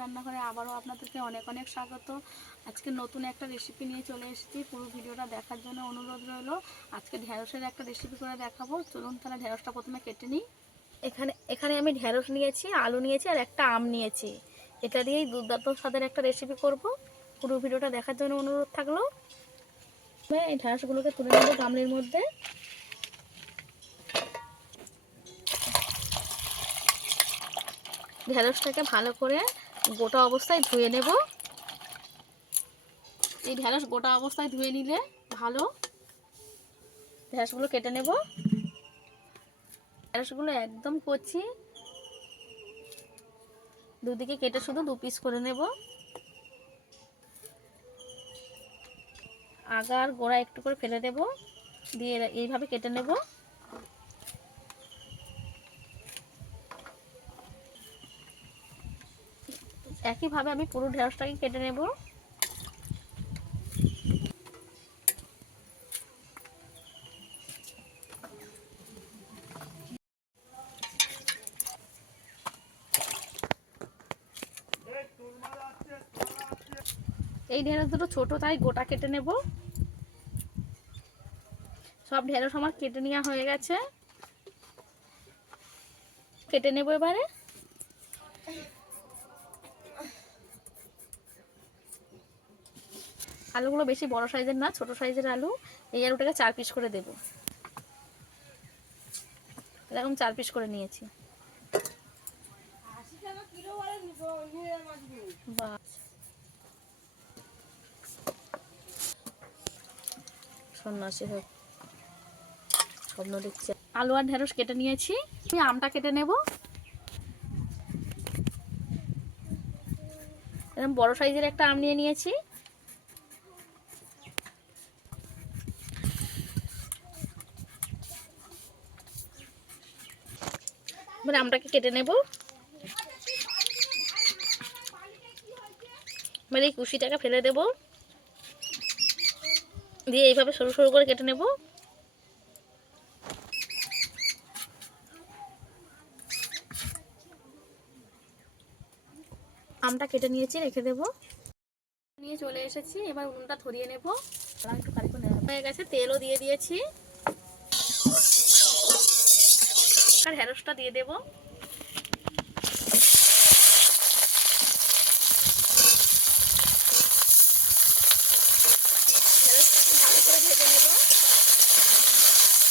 রান্নাঘরে আবারও আপনাদেরকে অনেক অনেক স্বাগত। আজকে নতুন একটা রেসিপি নিয়ে চলে এসেছি। পুরো ভিডিওটা দেখার জন্য অনুরোধ রইল। আজকে ঢেঁড়সের একটা রেসিপি করে দেখাবো। চলুন তাহলে ঢেঁড়সটা প্রথমে কেটে নিই। এখানে আমি ঢেঁড়স নিয়েছি, আলু নিয়েছি আর একটা আম নিয়েছি। এটা দিয়েই দুর্দান্ত স্বাদের একটা রেসিপি করব। পুরো ভিডিওটা দেখার জন্য অনুরোধ থাকলো। এই ঢেঁড়সগুলোকে তুলে নেব গামলির মধ্যে। ঢেঁড়সটাকে ভালো করে গোটা অবস্থায় ধুয়ে নেব। এই ঢেঁড়স গোটা অবস্থায় ধুয়ে নিলে ভালো। ঢেঁড়সগুলো কেটে নেব। ঢেঁড়সগুলো একদম কচি, দুদিকে কেটে শুধু 2 পিস করে নেব। আগা আর গোড়া একটু করে ফেলে দেব, দিয়ে এইভাবে কেটে নেব। একইভাবে আমি পুরো ঢেঁড়সটাকে কেটে নেব। এই ঢেঁড়স দুটো ছোট, তাই গোটা কেটে নেব। সব ঢেঁড়স আমার কেটে নেওয়া হয়ে গেছে। কেটে নেব এবারে। আলুগুলো বেশি বড় সাইজের না, ছোট সাইজের আলু। এই আলুটাকে 4 পিস করে দেব। এরকম 4 পিস করে নিয়েছি। সন্ন্যাসী হোক, স্বপ্ন দেখছি। আলু আর ঢেঁড়স কেটে নিয়েছি। আমি আমটা কেটে নেব। এরকম বড় সাইজের একটা আম নিয়ে নিয়েছি। এবার আমটাকে কেটে নেব। এবার এই কুশিটাকে ফেলে দেব, দিয়ে এইভাবে সরু সরু করে কেটে নেব। আমটা কেটে নিয়েছি, রেখে দেব। নিয়ে চলে এসেছি, এবার উনুনটা ধরিয়ে নেব। একটু কারি করে হয়ে গেছে, তেলও দিয়ে দিয়েছি। আর ঢেঁড়সটা দিয়ে দেব। ঢেঁড়সটাকে ভালো করে ভেজে নেব।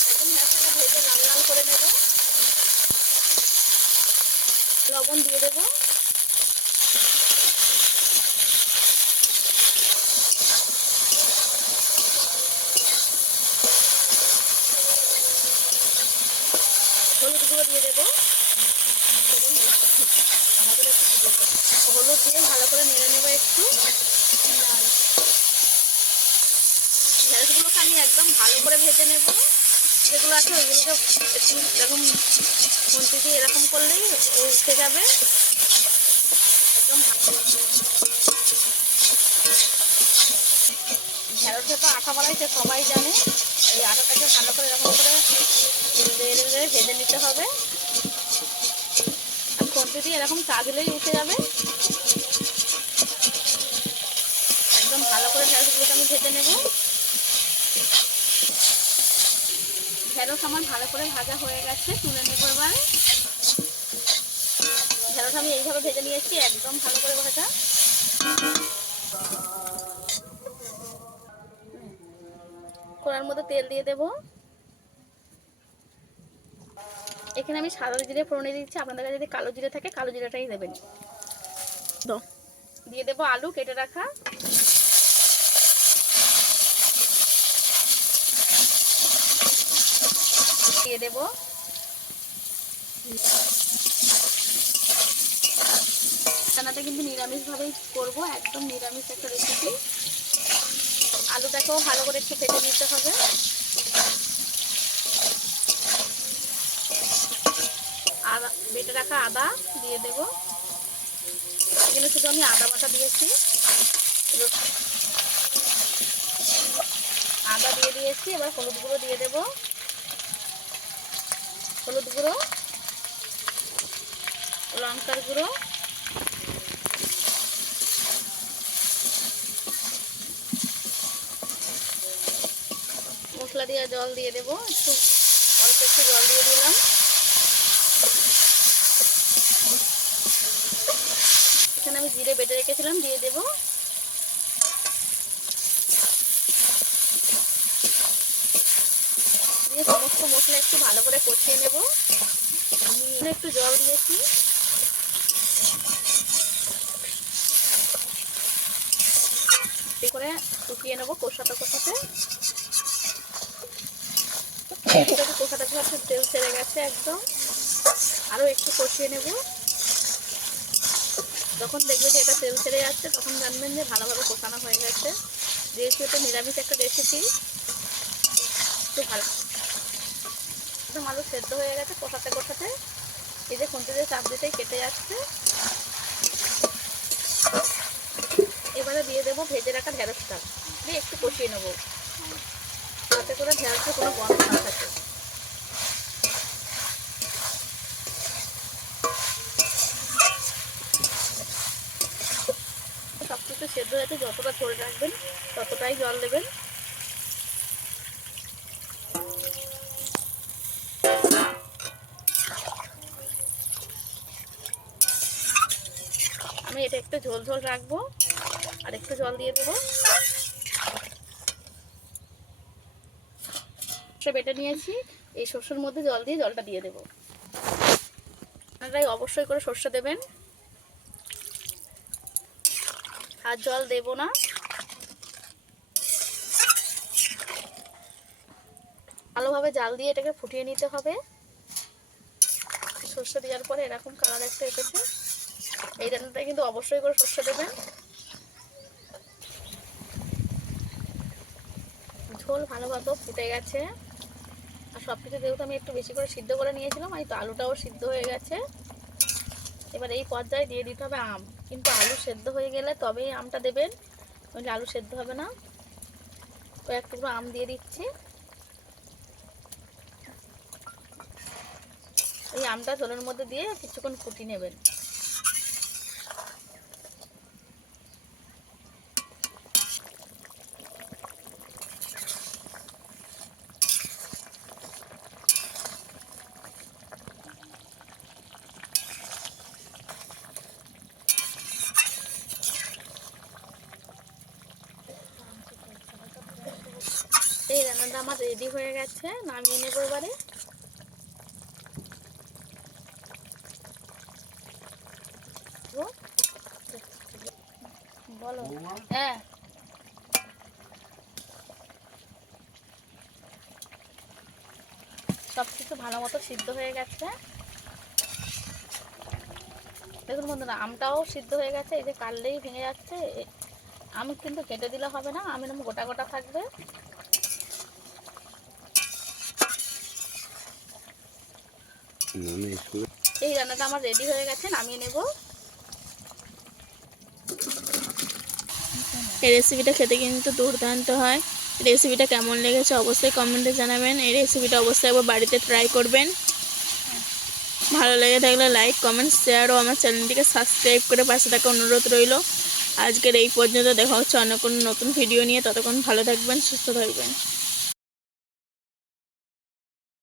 একদম ঢেঁড়সটাকে ভেজে লাল লাল করে নেব। লবণ দিয়ে দেব। হলুদ গুঁড়ো দিয়ে দেবো। হলুদ দিয়ে ভালো করে নেড়ে নেব একটু। ঢেঁড়সগুলোকে আমি একদম ভালো করে ভেজে নেব। যেগুলো আছে ওইগুলোকে একটু এরকম খুন্তি দিয়ে এরকম করলেই উঠে যাবে। একদম ঢেঁড়সে তো আটা বাড়াই সে সবাই জানে। এই আটাটাকে ভালো করে এরকম করে ভেজে নিতে হবে। আর খুন্তি দিয়ে এরকম চা দিলেই উঠে যাবে। একদম ভালো করে ঢেঁড়সগুলোকে আমি ভেজে নেব। ঢেঁড়স আমার ভালো করে ভাজা হয়ে গেছে, তুলে নেব এবার। ঢেঁড়স আমি এইভাবে ভেজে নিয়েছি, একদম ভালো করে ভাজা। কড়ার মধ্যে তেল দিয়ে দেব। এখানে আমি সাদা জিরে ফোড়নে দিচ্ছি। আপনাদের কাছে যদি কালো জিরে থাকে কালো জিরেটাই দেবেন। দিয়ে দেবো আলু কেটে রাখা। দিয়ে দেব। রান্নাটা কিন্তু নিরামিষভাবেই করবো, একদম নিরামিষ একটা রেসিপি। আলুটাকেও ভালো করে একটু ভেজে নিতে হবে। আদা বেটে রাখা আদা দিয়ে দেব। এখানে শুধু আমি আদা বাটা দিয়েছি। আদা দিয়ে দিয়েছি। এবার হলুদ গুঁড়ো দিয়ে দেব। হলুদ গুঁড়ো, লঙ্কার গুঁড়ো, মশলা দিয়ে জল দিয়ে দেবো, একটু অল্প একটু জল দিয়ে দিলাম। এখানে আমি জিরে বেটে রেখেছিলাম, দিয়ে দেবো। দিয়ে সমস্ত মশলা একটু ভালো করে কষিয়ে নেব। আমি একটু জল দিয়েছি। করে শুকিয়ে নেবো কষাতে কষাতে। কষাতে কষাতে তেল ছেড়ে গেছে একদম। আরও একটু কষিয়ে নেব। যখন দেখবে যে এটা তেল ছেড়ে যাচ্ছে তখন জানবেন যে ভালোভাবে কষানো হয়ে গেছে। যেহেতু এটা নিরামিষ একটা রেসিপি, একটু ভালো একদম আলু সেদ্ধ হয়ে গেছে কষাতে কষাতে। এই যে খুন্তি দিয়ে চাপ দিতেই কেটে যাচ্ছে। এবারে দিয়ে দেবো ভেজে রাখা ঢেঁড়সটা, দিয়ে একটু কষিয়ে নেবো যাতে করে ঢেঁড়সে কোনো গন্ধ না থাকে। সব কিছু সেদ্ধ হয়েছে, যতটা ধরে রাখবেন ততটাই জল দেবেন। আমি এটা একটু ঝোল ঝোল রাখবো, আর একটু জল দিয়ে দেবো। সর্ষে বেটে নিয়েছি, এই সর্ষের মধ্যে জল দিয়ে জলটা দিয়ে দেবো। আপনারাই অবশ্যই করে সর্ষে দেবেন, আর জল দেব না। ভালোভাবে জাল দিয়ে এটাকে ফুটিয়ে নিতে হবে। সর্ষে দেওয়ার পরে এরকম কালার একটা এসেছে। এই রান্নাটায় কিন্তু অবশ্যই করে সর্ষে দেবেন। ঝোল ভালোভাবে ফুটে গেছে, আর সব কিছু যেহেতু আমি একটু বেশি করে সিদ্ধ করে নিয়েছিলাম, এই তো আলুটাও সিদ্ধ হয়ে গেছে। এবার এই পর্যায়ে দিয়ে দিতে হবে আম, কিন্তু আলু সেদ্ধ হয়ে গেলে তবেই আমটা দেবেন, নইলে আলু সেদ্ধ হবে না। কয়েক টুকরো আম দিয়ে দিচ্ছি। এই আমটা ঝোলের মধ্যে দিয়ে কিছুক্ষণ ফুটিয়ে নেবেন। এই রান্নাটা আমার রেডি হয়ে গেছে, নামিয়ে নেব এবারে। বলো। হ্যাঁ, সব কিছু ভালো মতো সিদ্ধ হয়ে গেছে। দেখুন বন্ধুরা, আমটাও সিদ্ধ হয়ে গেছে। এই যে কাটলেই ভেঙে যাচ্ছে। আম কিন্তু কেটে দিলে হবে না, আমের গোটা গোটা থাকবে। এই রান্নাটা আমার রেডি হয়ে গেছে, নামিয়ে নেব। এই রেসিপিটা খেতে কিন্তু দুর্দান্ত হয়। রেসিপিটা কেমন লেগেছে অবশ্যই কমেন্টে জানাবেন। এই রেসিপিটা অবশ্যই একবার বাড়িতে ট্রাই করবেন। ভালো লেগে থাকলে লাইক, কমেন্ট, শেয়ার ও আমার চ্যানেলটিকে সাবস্ক্রাইব করে পাশে থাকা অনুরোধ রইল। আজকের এই পর্যন্ত, দেখা হচ্ছে অন্য কোনো নতুন ভিডিও নিয়ে। ততক্ষণ ভালো থাকবেন, সুস্থ থাকবেন।